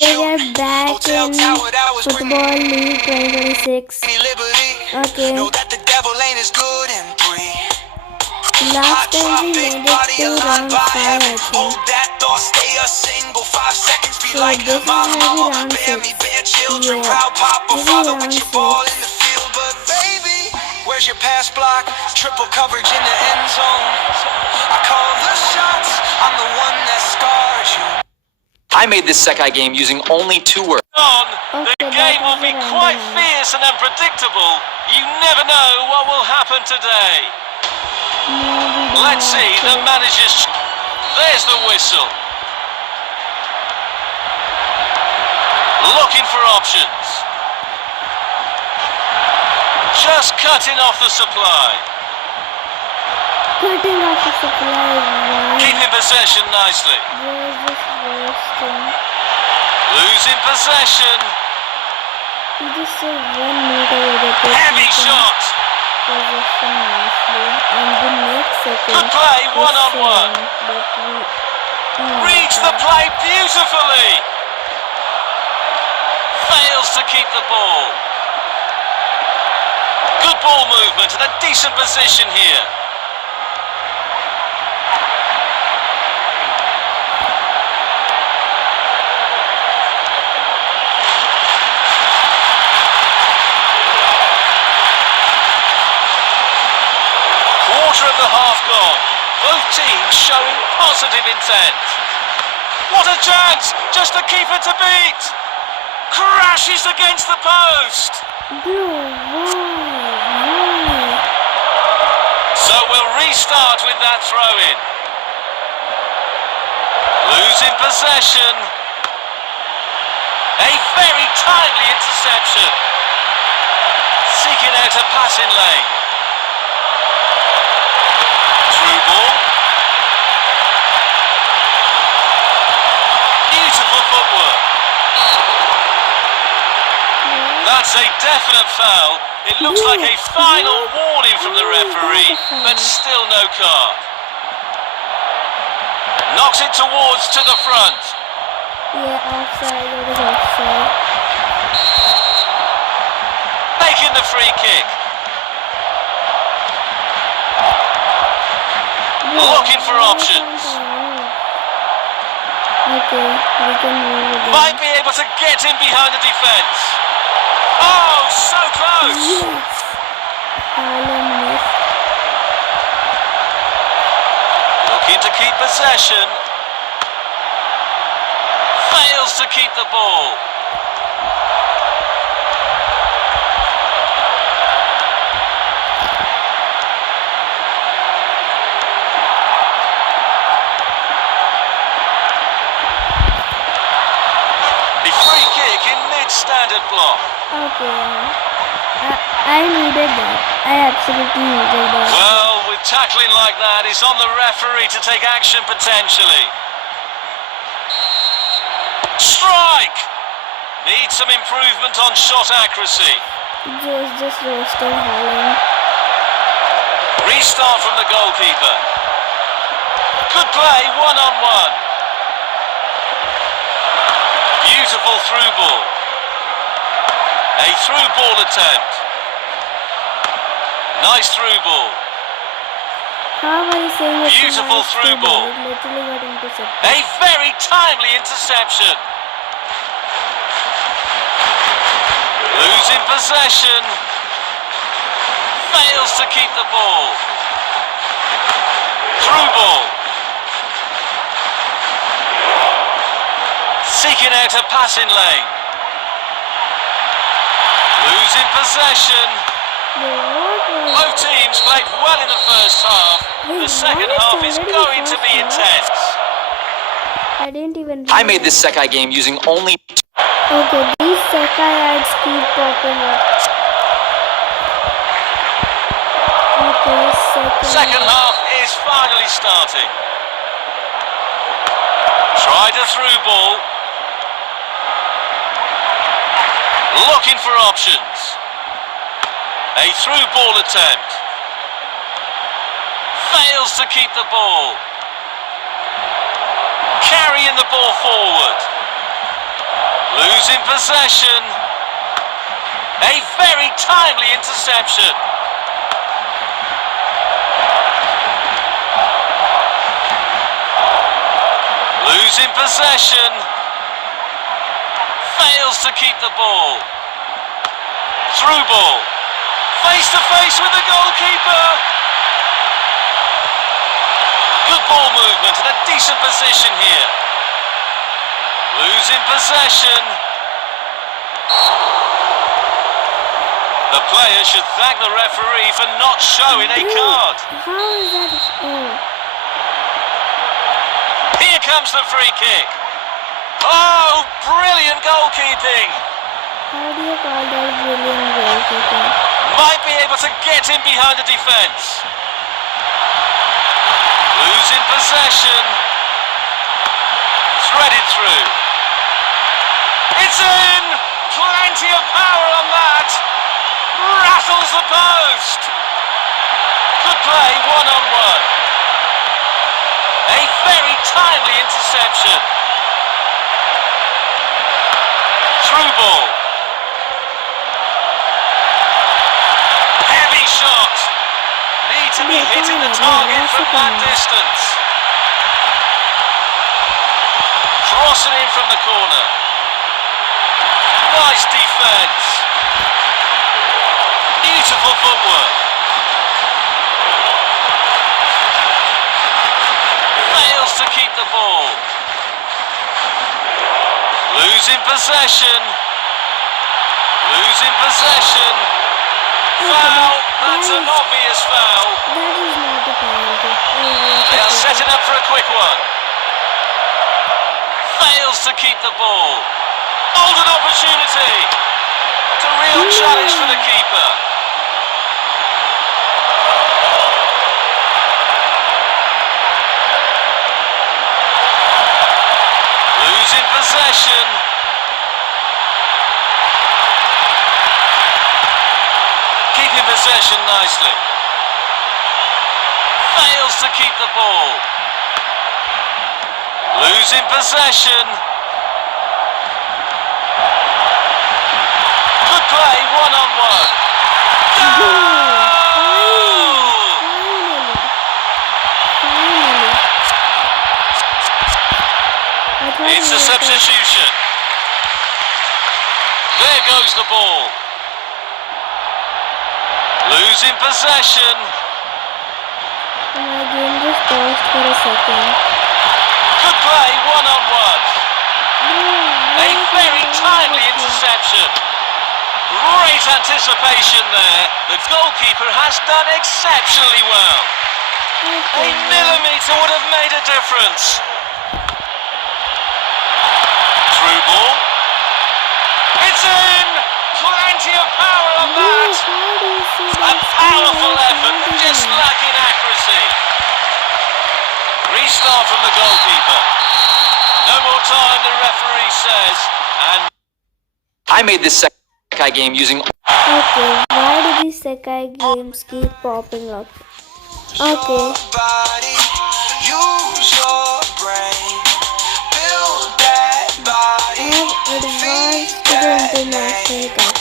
We are back in Football League 2026. Okay. Last time we made it to round 5, I think. So this is maybe round 6. Yeah, maybe round 6. Where's your pass block? Triple coverage in the end zone. I call the shots. I'm the one that scarred you. I made this Sekai game using only 2 words. Okay, The game will be quite fierce and unpredictable. You never know what will happen today. Let's see the manager's... There's the whistle. Looking for options. Just cutting off the supply. Cutting off the supply. Keeping possession nicely. Losing possession. He just said 1 minute away. Heavy shot. Possession nicely. And the next second. Good play, one-on-one. Reads the play beautifully. Fails to keep the ball. Good ball movement and a decent position here. Quarter of the half gone. Both teams showing positive intent. What a chance! Just the keeper to beat. Crashes against the post. So we'll restart with that throw-in. Losing possession. A very timely interception. Seeking out a passing lane. Through ball. Beautiful footwork. That's a definite foul. It looks like a final warning from the referee, but still no card. Knocks it towards to the front. Yeah, offside. It is offside. Making the free kick. Looking for options. Okay, we can move it. Might be able to get in behind the defence. Oh, so close. Yes. Haaland missed. Looking to keep possession. Fails to keep the ball. The free kick in mid-standard block. Okay. I needed that. I absolutely needed that. Well, with tackling like that, it's on the referee to take action potentially. Strike! Needs some improvement on shot accuracy. Just roasting Haaland. Restart from the goalkeeper. Good play, one-on-one. Beautiful through ball. A through ball attempt. Nice through ball. How are you saying it's Beautiful nice through to ball. It literally got intercepted. A very timely interception. Losing possession. Fails to keep the ball. Through ball. Seeking out a passing lane. Losing possession. Both teams played well in the first half. The second half is going to be intense. I didn't even I made this Sekai game using only... Okay, these Sekai ads keep popping up. Okay, Second half is finally starting. Tried a through ball. Looking for options. A through ball attempt. Fails to keep the ball. Carrying the ball forward. Losing possession. A very timely interception. Losing possession. Fails to keep the ball. Through ball. Face to face with the goalkeeper. Good ball movement and a decent position here. Losing possession. The player should thank the referee for not showing a card. How is that a score? Here comes the free kick. Oh, brilliant goalkeeping. How do you call that brilliant goalkeeper? Might be able to get in behind the defence. Losing possession. Threaded through. It's in! Plenty of power on that. Rattles the post. Good play, one-on-one. A very timely interception. Through ball. Heavy shot. Need to be hitting the target from that distance. Crossing in from the corner. Nice defence. Beautiful footwork. Fails to keep the ball. Losing possession. Losing possession. Foul. That's an obvious foul. That is not a penalty. They are setting up for a quick one. Fails to keep the ball. Golden opportunity. It's a real challenge for the keeper. Losing possession. Keeping possession nicely. Fails to keep the ball. Losing possession. Good play, one-on-one. Goal! It's a substitution. There goes the ball. Losing possession. My game just paused for a second. Good play, one-on-one. A very timely interception. Great anticipation there. The goalkeeper has done exceptionally well. A millimetre would have made a difference. Through ball. It's in! Plenty of power on that. A powerful effort, just lacking accuracy. Restart from the goalkeeper. No more time, the referee says. And I made this Sekai game using Okay, why do these Sekai games keep popping up? Okay. Body, use your brain, build that body, I have advanced to the international cup.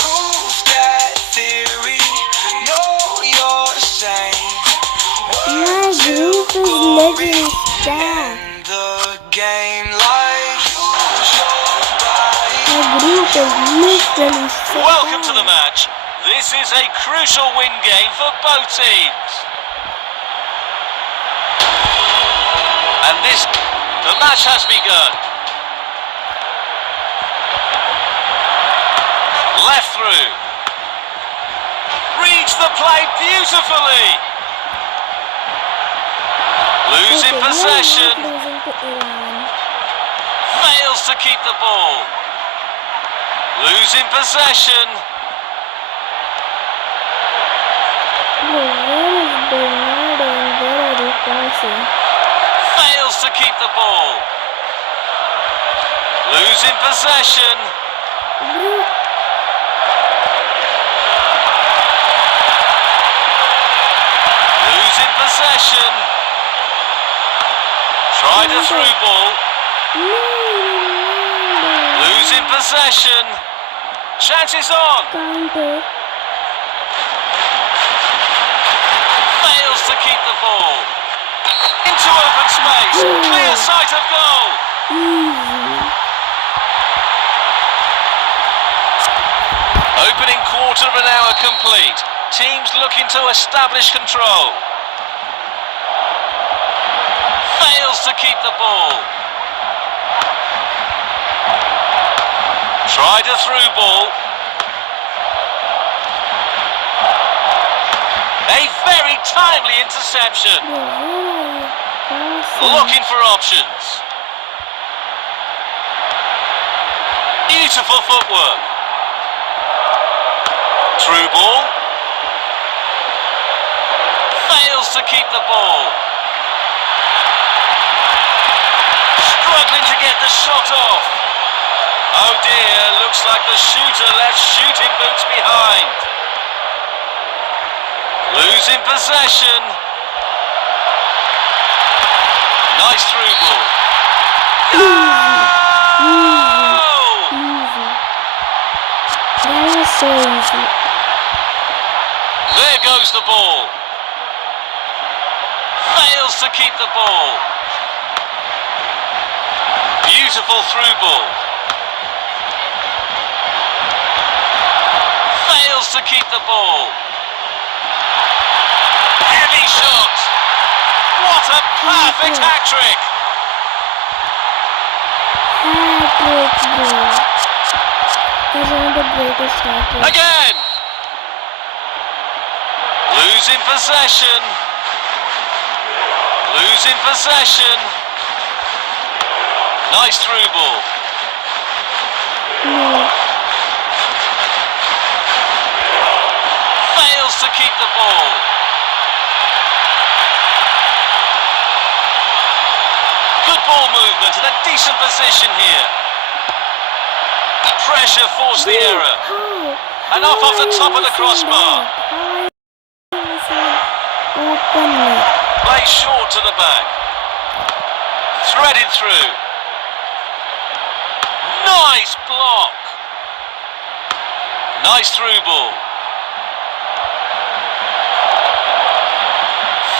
prove that theory, know you're sane. My group is legend stacked. In the game like use your body. My group is literally stacked. welcome to the match. This is a crucial win game for both teams. And the match has begun. Left through. Reads the play beautifully. Losing Okay, possession. we are not losing to Iran. Fails to keep the ball. Losing possession. Bro, where is Bernardo and where are they passing? Fails to keep the ball. Losing possession. Bro, Losing possession. Tried a through ball. no, Ronaldo. Losing Losing possession. Chances on. Counter. Fails to keep the ball. Into open space. Clear sight of goal. Easy. Opening quarter of an hour complete. Teams looking to establish control. Fails to keep the ball. Tried a through ball. A very timely interception. Looking for options. Beautiful footwork. Through ball. Fails to keep the ball. Struggling to get the shot off. Oh dear, looks like the shooter left shooting boots behind. Losing possession. Nice through ball. Goal! Easy. That was so easy. There goes the ball. Fails to keep the ball. Beautiful through ball. Fails to keep the ball. Heavy shot. What a perfect hat-trick. Hat-trick, bro. That's one of the greatest hat-tricks. Again. Losing possession. Losing possession. Nice through ball. No. Fails to keep the ball. Good ball movement and a decent position here. Pressure forced the error. How? And off the top of the crossbar. Openly. Play short to the back. Threaded through. Nice block. Nice through ball.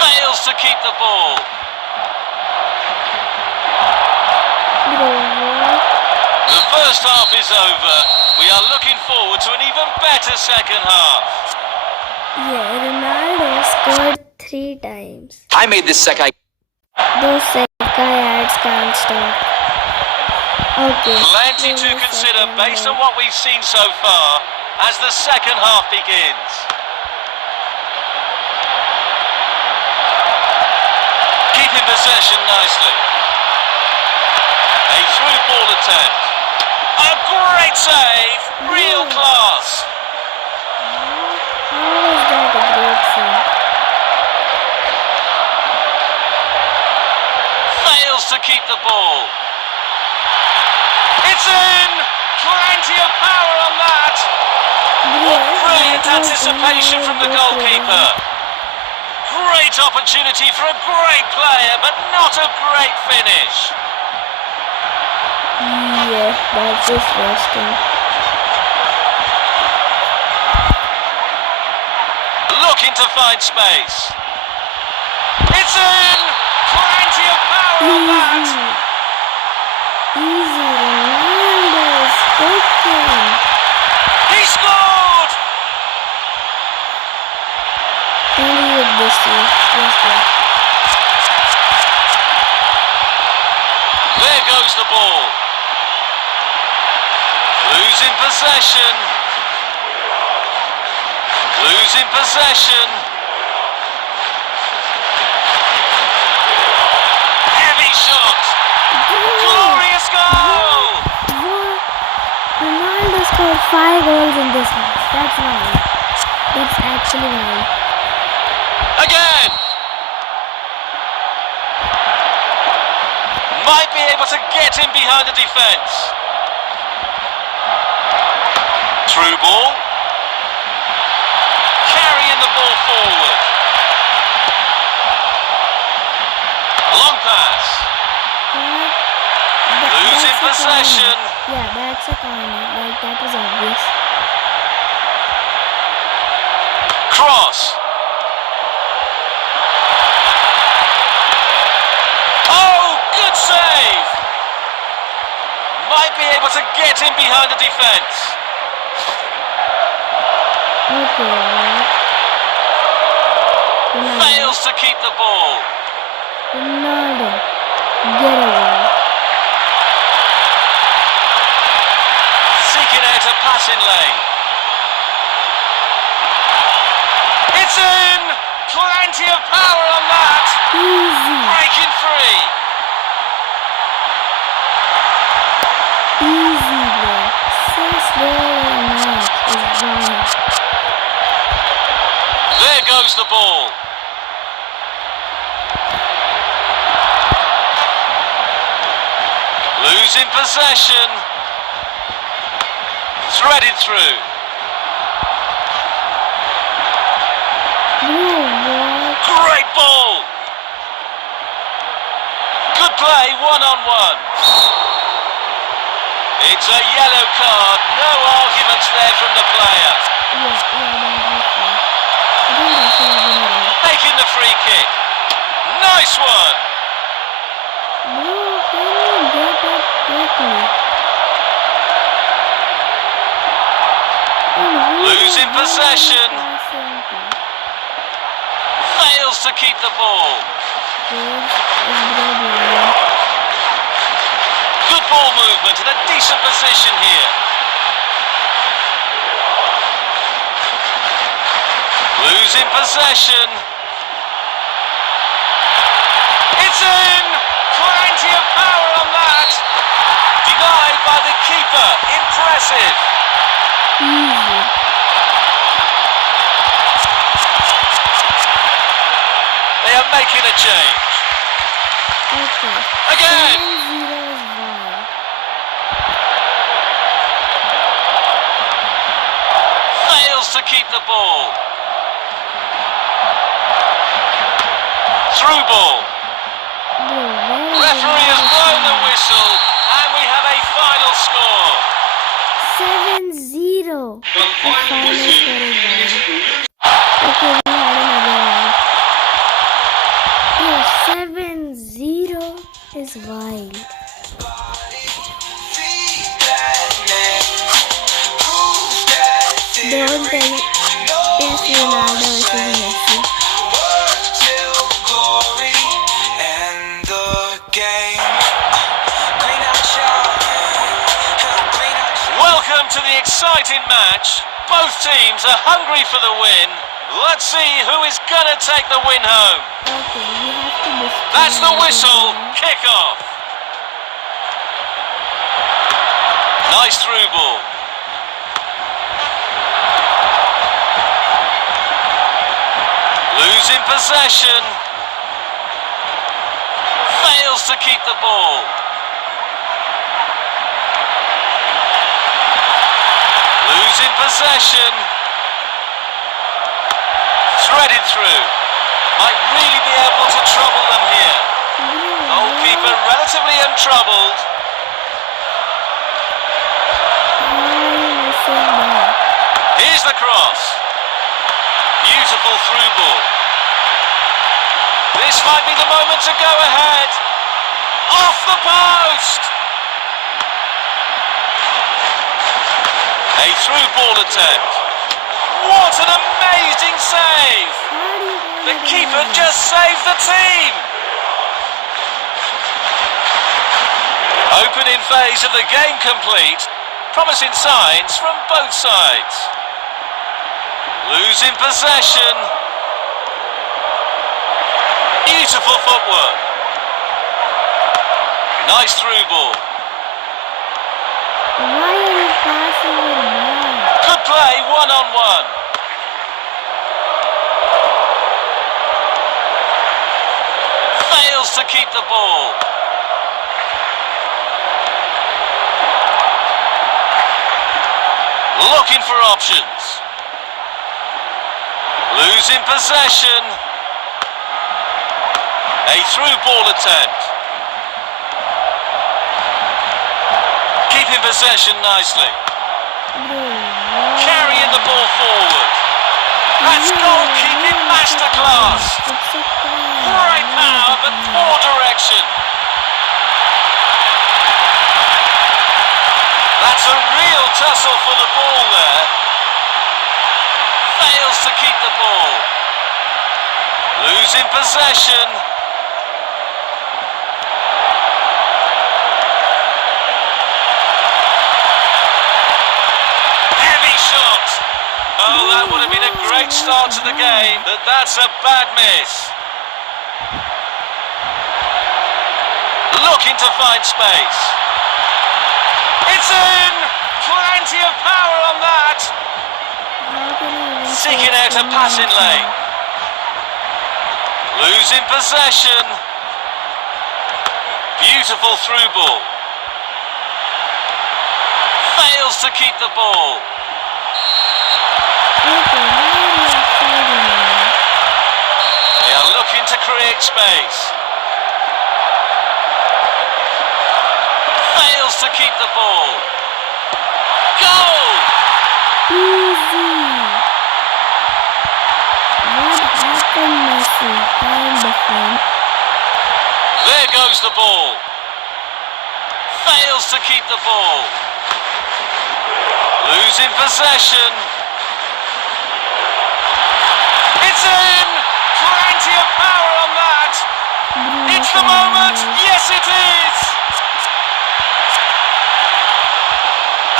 Fails to keep the ball. The first half is over. We are looking forward to an even better second half. Yeah, Ronaldo scored 3 times. I made this Sekai. Those Sekai ads can't stop. Okay. Plenty to Then the consider second based on one. what we've seen so far as the second half begins. Keeping possession nicely. A through ball attempt. A great save. Real class. How is that a great save? Fails to keep the ball. It's in! Plenty of power on that! Brilliant anticipation from the goalkeeper. Great opportunity for a great player, but not a great finish. Yeah, that's disgusting. Looking to find space. It's in! Plenty of power on that! Easy. Ronaldo's cooking. He scored! Only with this team. Let's go. There goes the ball. Losing possession. Losing possession. Heavy shot. Glorious goal! What? Ronaldo scored 5 goals in this match. That's wild. That's actually wild. Again! Might be able to get in behind the defence. Through ball. Carrying the ball forward. Long pass. Losing That's the possession. point. Yeah, that's It's a corner. Like that was obvious. Cross. Oh, good save. Might be able to get in behind the defence. Okay. Ronaldo. Fails to keep the ball. Ronaldo. Get away. Seeking out a passing lane. It's in! Plenty of power on that. Easy. Breaking free. Easy, bro. 6-ball match is wrong. There goes the ball. Losing possession. Threaded through. Great ball. Good play, one-on-one. It's a yellow card. No arguments there from the player. Taking the free kick. Nice one. Bro, can you get that quickly? Losing possession. Fails to keep the ball. Good ball movement and a decent position here. Losing possession. It's in! Plenty of power on that. Denied by the keeper. Impressive. Easy. They are making a change. Okay. Again. 7-0 is wrong. Fails to keep the ball. Through ball. Referee has blown the whistle and we have a final score. 7-0. The final score is wrong. Okay, we had another one. Yo, 7-0 is wild. Don't tell me it's Ronaldo versus Messi. Welcome to the exciting match. Both teams are hungry for the win. Let's see who is going to take the win home. Okay, we have to destroy That's the the whistle. game. Kick off. Nice through ball. Losing possession. Fails to keep the ball. Losing possession. Threaded through. Might really be able to trouble them here. Goalkeeper relatively untroubled. Here's the cross. Beautiful through ball. This might be the moment to go ahead. Off the post. A through ball attempt. What an amazing save. The keeper just saved the team. Opening phase of the game complete. Promising signs from both sides. Losing possession. Beautiful footwork. Nice through ball. Why are you passing it back? Good play, one-on-one. Fails to keep the ball. Looking for options. Losing possession. A through ball attempt. Keeping possession nicely. Bro. Carrying the ball forward. That's goalkeeping masterclass. It's a foul. Great power, but poor direction. That's a real tussle for the ball there. Fails to keep the ball. Losing possession. Heavy shot. Oh, that would have been a great start to the game, but that's a bad miss. Looking to find space. It's in! Plenty of power on that. Seeking out a passing lane. Losing possession. Beautiful through ball. Fails to keep the ball. They are looking to create space. Fails to keep the ball. Goal! Easy. What happened, Messi? Time different. There goes the ball. Fails to keep the ball. Losing possession. It's in! Plenty of power on that. It's the moment. Yes, it is.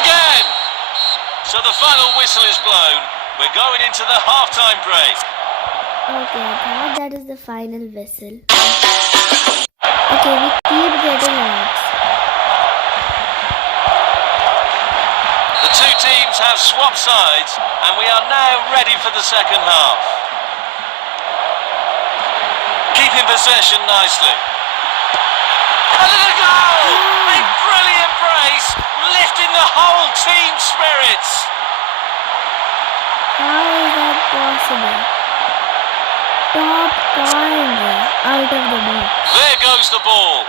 Again. So the final whistle is blown. We're going into the half-time break. Okay, I thought that is the final whistle. Okay, we keep getting ads. The two teams have swapped sides, and we are now ready for the second half. Keeping possession nicely. Another goal! A brilliant brace, lifting the whole team's spirits. How is that possible? Top corner out of the box. There goes the ball.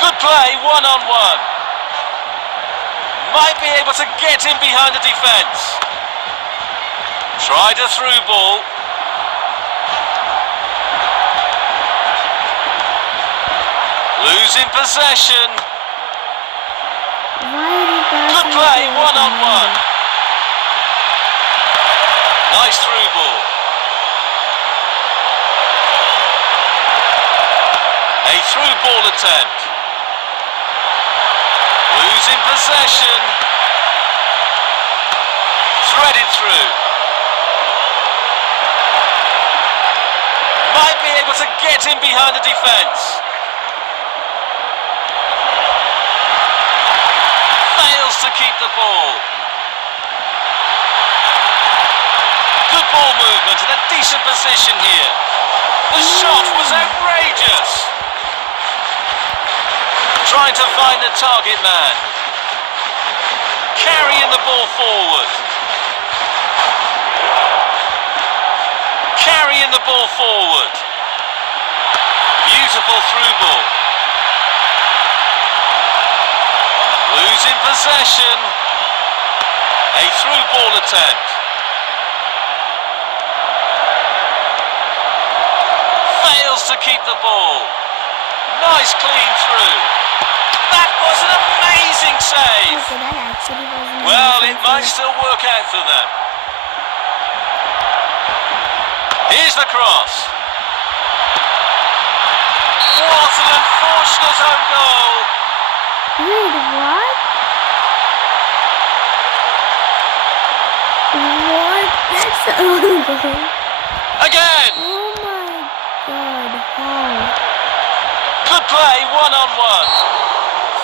Good play, one-on-one. Might be able to get in behind the defence. Tried a through ball. Losing possession. Why are you passing Good play, to one-on-one. Ronaldo? Nice through ball. A through ball attempt. Losing possession. Threaded through. Might be able to get in behind the defence. Fails to keep the ball. Good ball movement and a decent position here. The shot was outrageous. Trying to find the target man. Carrying the ball forward. Carrying the ball forward. Beautiful through ball. Losing possession. A through ball attempt. Fails to keep the ball. Nice clean through. That was an amazing save. Okay, that actually wasn't Well, it amazing might save. still work out for them. Here's the cross. What an unfortunate own goal. Wait, what? What? That's the own goal. Again. Oh my god, how? Good play, one-on-one.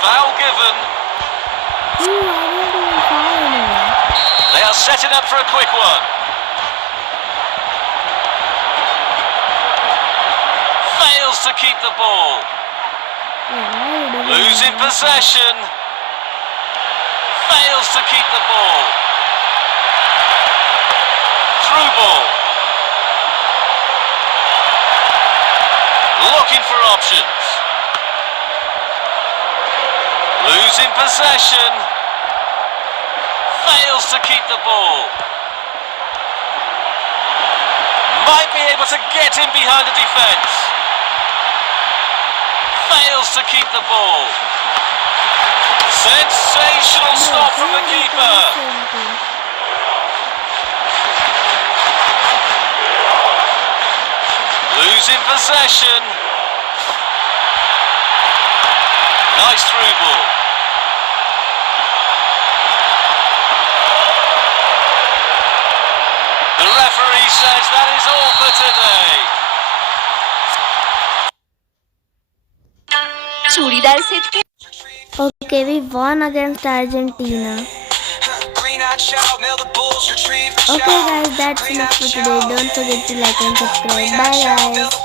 Foul given. Ooh, I didn't even foul anyone. They are setting up for a quick one. Fails to keep the ball. Yeah, I didn't Losing even- possession. Fails to keep the ball. Through ball. Looking for options. Losing possession. Fails to keep the ball. Might be able to get in behind the defence. Fails to keep the ball. Sensational stop from the keeper. Losing possession. Nice through ball. The referee says that is all for today. Churidar সেটকে Okay, we won against Argentina. Green-eyed child, mail the bulls, retrieve the Okay child. guys, that's enough for today. Don't forget to like and subscribe. Bye guys.